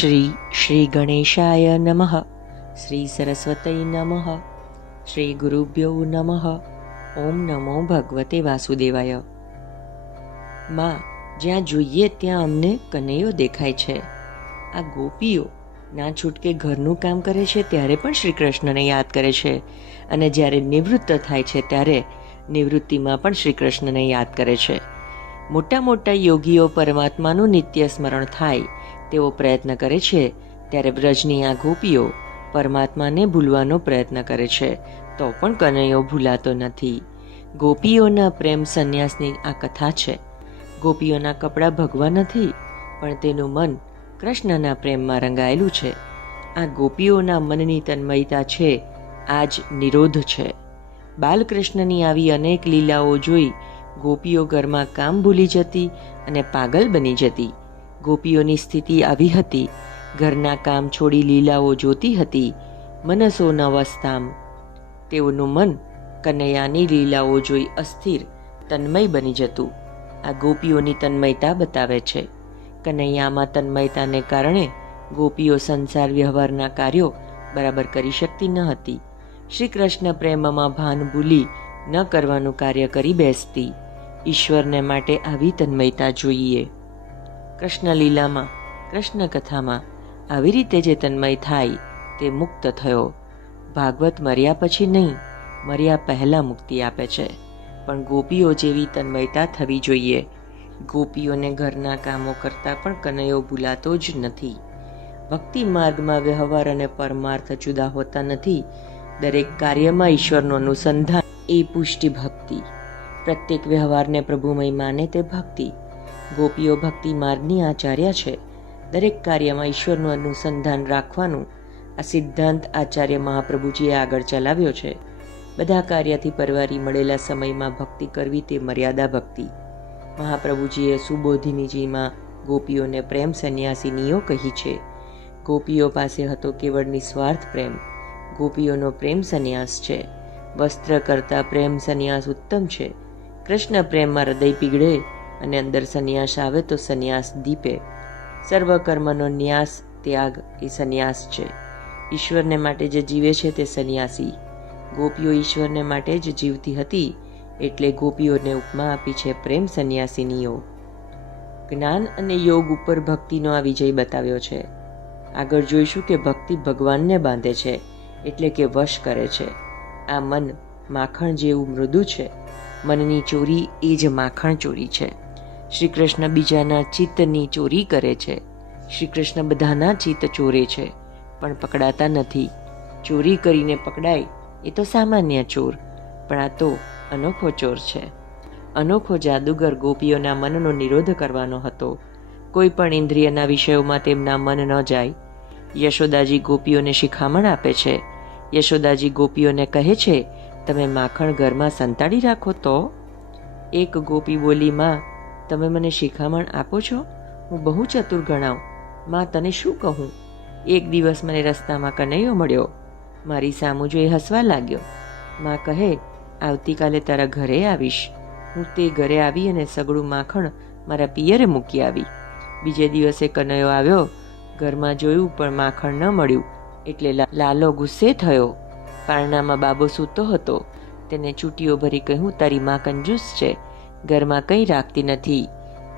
શ્રી શ્રી ગણેશાય નમઃ શ્રી સરસ્વતી નમઃ શ્રી ગુરુભ્યો નમઃ ઓમ નમો ભગવતે વાસુદેવાયમાં, જ્યાં જોઈએ ત્યાં અમને કનૈયો દેખાય છે. આ ગોપીઓ ના છૂટકે ઘરનું કામ કરે છે ત્યારે પણ શ્રી કૃષ્ણને યાદ કરે છે. અને જ્યારે નિવૃત્ત થાય છે ત્યારે નિવૃત્તિમાં પણ શ્રી કૃષ્ણને યાદ કરે છે. મોટા મોટા યોગીઓ પરમાત્માનું નિત્ય સ્મરણ થાય તેવો પ્રયત્ન કરે છે, ત્યારે વ્રજની આ ગોપીઓ પરમાત્માને ભૂલવાનો પ્રયત્ન કરે છે, તો પણ કનૈયો ભૂલાતો નથી. ગોપીઓના પ્રેમ સંન્યાસની આ કથા છે. ગોપીઓના કપડાં ભગવા નથી, પણ તેનું મન કૃષ્ણના પ્રેમમાં રંગાયેલું છે. આ ગોપીઓના મનની તન્મયતા છે આ જ નિરોધ છે. બાલકૃષ્ણની આવી અનેક લીલાઓ જોઈ ગોપીઓ ઘરમાં કામ ભૂલી જતી અને પાગલ બની જતી. ગોપીઓની સ્થિતિ આવી હતી. ઘરના કામ છોડી લીલાઓ જોતી હતી. મનસો નવસ્તામ. તેઓનું મન કનૈયાની લીલાઓ જોઈ અસ્થિર, તન્મય બની જતું. આ ગોપીઓની તન્મયતા બતાવે છે. કનૈયામાં તન્મયતાને કારણે ગોપીઓ સંસાર વ્યવહારના કાર્યો બરાબર કરી શકતી ન હતી. શ્રી કૃષ્ણ પ્રેમમાં ભાન ભૂલી ન કરવાનું કાર્ય કરી બેસતી. ઈશ્વરને માટે આવી તન્મયતા જોઈએ. કૃષ્ણ લીલામાં કૃષ્ણ કથામાં આવી રીતે જે તન્મય થાય તે મુક્ત થયો. ભાગવત મર્યા પછી નહીં, મર્યા પહેલાં મુક્તિ આપે છે. પણ ગોપીઓ જેવી તન્મયતા થવી જોઈએ. ગોપીઓને ઘરના કામો કરતાં પણ કનૈયો ભૂલાતો જ નથી. ભક્તિ માર્ગમાં વ્યવહાર અને પરમાર્થ જુદા હોતા નથી. દરેક કાર્યમાં ઈશ્વરનું અનુસંધાન એ પુષ્ટિ ભક્તિ પ્રત્યેક વ્યવહારને પ્રભુમય માને તે ભક્તિ. ગોપીઓ ભક્તિ માર્ગની આચાર્ય છે. દરેક કાર્યમાં ઈશ્વરનું અનુસંધાન રાખવાનું આ સિદ્ધાંત આચાર્ય મહાપ્રભુજીએ આગળ ચલાવ્યો છે. બધા કાર્યથી પરવારી મળેલા સમયમાં ભક્તિ કરવી તે મર્યાદા ભક્તિ. મહાપ્રભુજીએ સુબોધિનીજીમાં ગોપીઓને પ્રેમ સંન્યાસીનીઓ કહી છે. ગોપીઓ પાસે હતો કેવળ નિસ્વાર્થ પ્રેમ. ગોપીઓનો પ્રેમ સંન્યાસ છે. વસ્ત્ર કરતાં પ્રેમ સંન્યાસ ઉત્તમ છે. કૃષ્ણ પ્રેમમાં હૃદય પીગળે અને અંદર સંન્યાસ આવે તો સંન્યાસ દીપે. સર્વ કર્મનો ન્યાસ, ત્યાગ એ સંન્યાસ છે. ઈશ્વરને માટે જે જીવે છે તે સંન્યાસી. ગોપીઓ ઈશ્વરને માટે જ જીવતી હતી, એટલે ગોપીઓને ઉપમા આપી છે પ્રેમ સંન્યાસીનીઓ. જ્ઞાન અને યોગ ઉપર ભક્તિનો આ વિજય બતાવ્યો છે. આગળ જોઈશું કે ભક્તિ ભગવાનને બાંધે છે, એટલે કે વશ કરે છે. આ મન માખણ જેવું મૃદુ છે. મનની ચોરી એ જ માખણ ચોરી છે. શ્રી કૃષ્ણ બીજાના ચિત્તની ચોરી કરે છે. શ્રી કૃષ્ણ બધાના ચિત્ત ચોરે છે, પણ પકડાતા નથી. ચોરી કરીને પકડાય એ તો સામાન્ય ચોર, પણ આ તો અનોખો ચોર છે. અનોખો જાદુગર ગોપીઓના મનનો નિરોધ કરવાનો હતો. કોઈ પણ ઇન્દ્રિયના વિષયોમાં તેમના મન ન જાય. યશોદાજી ગોપીઓને શિખામણ આપે છે. યશોદાજી ગોપીઓને કહે છે, તમે માખણ ઘરમાં સંતાડી રાખો તો? એક ગોપી બોલી માં તમે મને શિખામણ આપો છો? હું બહુ ચતુર ગણાવમાં, તને શું કહું? એક દિવસ મને રસ્તામાં કનૈયો મળ્યો. મારી સામું જોઈ હસવા લાગ્યો. માં કહે, આવતીકાલે તારા ઘરે આવીશ. હું તે ઘરે આવી અને સગડું માખણ મારા પિયરે મૂકી આવી. બીજે દિવસે કનૈયો આવ્યો. ઘરમાં જોયું પણ માખણ ન મળ્યું. એટલે લાલો ગુસ્સે થયો. પારણામાં બાબો સૂતો હતો. તેને ચૂંટીઓ ભરી કહ્યું, તારી માં કંજૂસ છે. ઘરમાં કંઈ રાખતી નથી.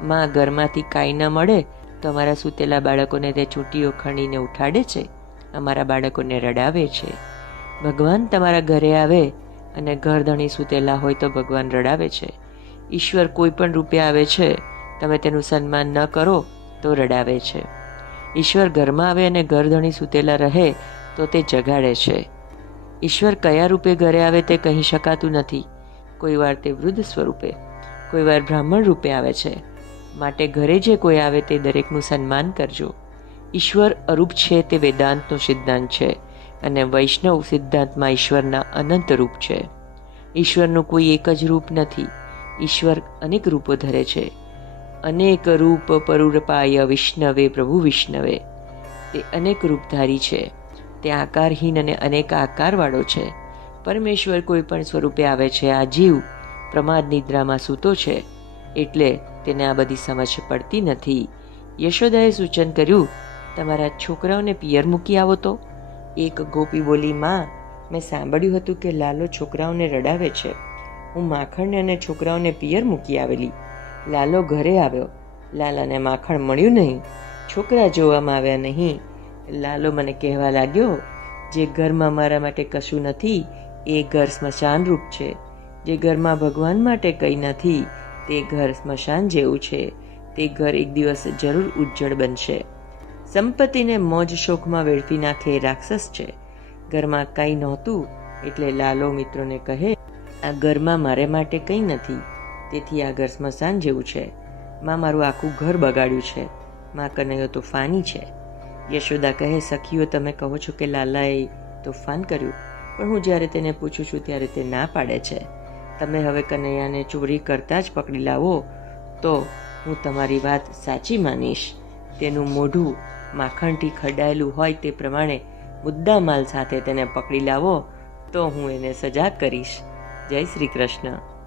માં ઘરમાંથી કાંઈ ન મળે તો અમારા સૂતેલા બાળકોને તે છૂટીઓ ખણીને ઉઠાડે છે. અમારા બાળકોને રડાવે છે. ભગવાન તમારા ઘરે આવે અને ઘરધણી સૂતેલા હોય તો ભગવાન રડાવે છે. ઈશ્વર કોઈ પણ રૂપે આવે છે, તમે તેનું સન્માન ન કરો તો રડાવે છે. ઈશ્વર ઘરમાં આવે અને ઘરધણી સૂતેલા રહે તો તે જગાડે છે. ઈશ્વર કયા રૂપે ઘરે આવે તે કહી શકાતું નથી. કોઈ વાર તે વૃદ્ધ સ્વરૂપે. કોઈ વાર બ્રાહ્મણ રૂપે આવે છે. માટે ઘરે જે કોઈ આવે તે દરેકનું સન્માન કરજો. ઈશ્વર અરૂપ છે તે વેદાંતનો સિદ્ધાંત છે અને વૈષ્ણવ સિદ્ધાંતમાં ઈશ્વરના અનંત રૂપ છે. ઈશ્વરનું કોઈ એક જ રૂપ નથી. ઈશ્વર અનેક રૂપો ધરે છે. અનેક રૂપ પરુરપાય વિષ્ણવે પ્રભુ વિષ્ણવે. તે અનેક રૂપધારી છે. તે આકારહીન અને અનેક આકારવાળો છે. પરમેશ્વર કોઈ પણ સ્વરૂપે આવે છે આ જીવ પ્રમાદ નિદ્રામાં સૂતો છે, એટલે તેને આ બધી સમજ પડતી નથી. યશોદાએ સૂચન કર્યું, તમારા છોકરાઓને પિયર મૂકી આવો તો. એક ગોપી બોલી, માં, મેં સાંભળ્યું હતું કે લાલો છોકરાઓને રડાવે છે. હું માખણને અને છોકરાઓને પિયર મૂકી આવેલી. લાલો ઘરે આવ્યો. લાલાને માખણ મળ્યું નહીં. છોકરા જોવામાં આવ્યા નહીં. લાલો મને કહેવા લાગ્યો, જે ઘરમાં મારા માટે કશું નથી, એ ઘર સ્મશાન રૂપ છે. જે ઘરમાં ભગવાન માટે કંઈ નથી, તે ઘર સ્મશાન જેવું છે. તે ઘર એક દિવસ જરૂર ઉજ્જળ બનશે. સંપત્તિને મોજ શોખમાં વેડફી નાખે રાક્ષસ છે. ઘરમાં કંઈ નહોતું, એટલે લાલો મિત્રોને કહે, આ ઘરમાં મારે માટે કંઈ નથી. તેથી આ ઘર સ્મશાન જેવું છે. માં મારું આખું ઘર બગાડ્યું છે. માં કનૈયો તોફાની છે. યશોદા કહે, સખીઓ, તમે કહો છો કે લાલાએ તોફાન કર્યું, પણ હું જ્યારે તેને પૂછું છું ત્યારે તે ના પાડે છે. તમે હવે કનૈયાને ચોરી કરતા જ પકડી લાવો, તો હું તમારી વાત સાચી માનીશ. તેનું મોઢું માખણથી ખડાયેલું હોય તે પ્રમાણે મુદ્દા માલ સાથે તેને પકડી લાવો, તો હું એને સજા કરીશ. જય શ્રી કૃષ્ણ.